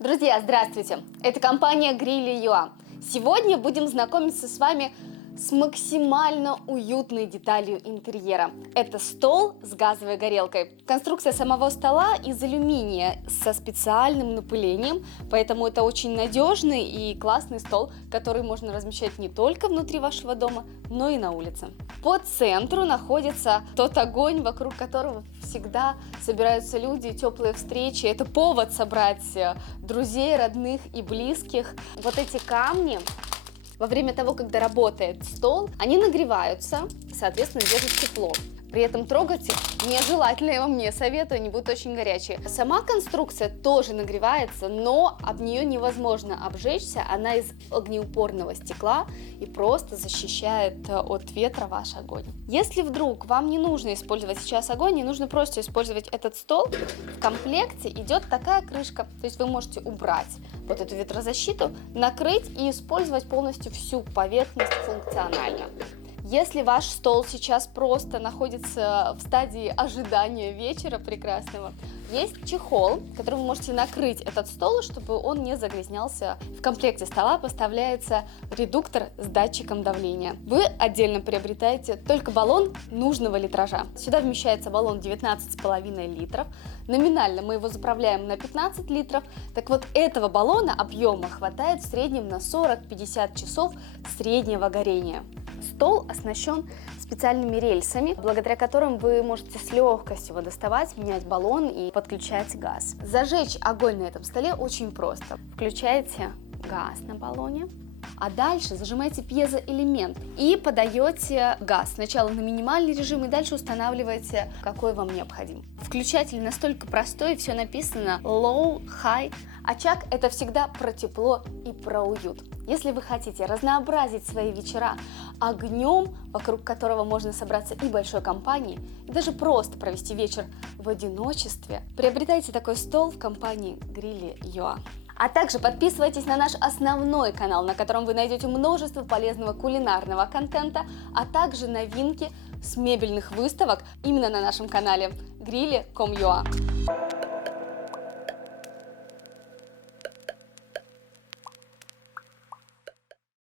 Друзья, здравствуйте! Это компания Grille.ua. Сегодня будем знакомиться с вами с максимально уютной деталью интерьера. Это стол с газовой горелкой. Конструкция самого стола из алюминия со специальным напылением, поэтому это очень надежный и классный стол, который можно размещать не только внутри вашего дома, но и на улице. По центру находится тот огонь, вокруг которого всегда собираются люди, теплые встречи. Это повод собрать друзей, родных и близких. Вот эти камни во время того, когда работает стол, они нагреваются, соответственно, держат тепло. При этом трогать их нежелательно, я вам не советую, они будут очень горячие. Сама конструкция тоже нагревается, но об нее невозможно обжечься. Она из огнеупорного стекла и просто защищает от ветра ваш огонь. Если вдруг вам не нужно использовать сейчас огонь, не нужно просто использовать этот стол, в комплекте идет такая крышка. То есть вы можете убрать вот эту ветрозащиту, накрыть и использовать полностью всю поверхность функционально. Если ваш стол сейчас просто находится в стадии ожидания вечера прекрасного, есть чехол, которым вы можете накрыть этот стол, чтобы он не загрязнялся. В комплекте стола поставляется редуктор с датчиком давления. Вы отдельно приобретаете только баллон нужного литража. Сюда вмещается баллон 19,5 литров. Номинально мы его заправляем на 15 литров. Так вот, этого баллона объема хватает в среднем на 40-50 часов среднего горения. Стол оснащен специальными рельсами, благодаря которым вы можете с легкостью его доставать, менять баллон и подключать газ. Зажечь огонь на этом столе очень просто. Включаете газ на баллоне, а дальше зажимаете пьезоэлемент и подаете газ. Сначала на минимальный режим и дальше устанавливаете, какой вам необходим. Включатель настолько простой, все написано low, high. Очаг — это всегда про тепло и про уют. Если вы хотите разнообразить свои вечера огнем, вокруг которого можно собраться и большой компанией, и даже просто провести вечер в одиночестве, приобретайте такой стол в компании Grille.ua. А также подписывайтесь на наш основной канал, на котором вы найдете множество полезного кулинарного контента, а также новинки с мебельных выставок именно на нашем канале Grille.com.ua.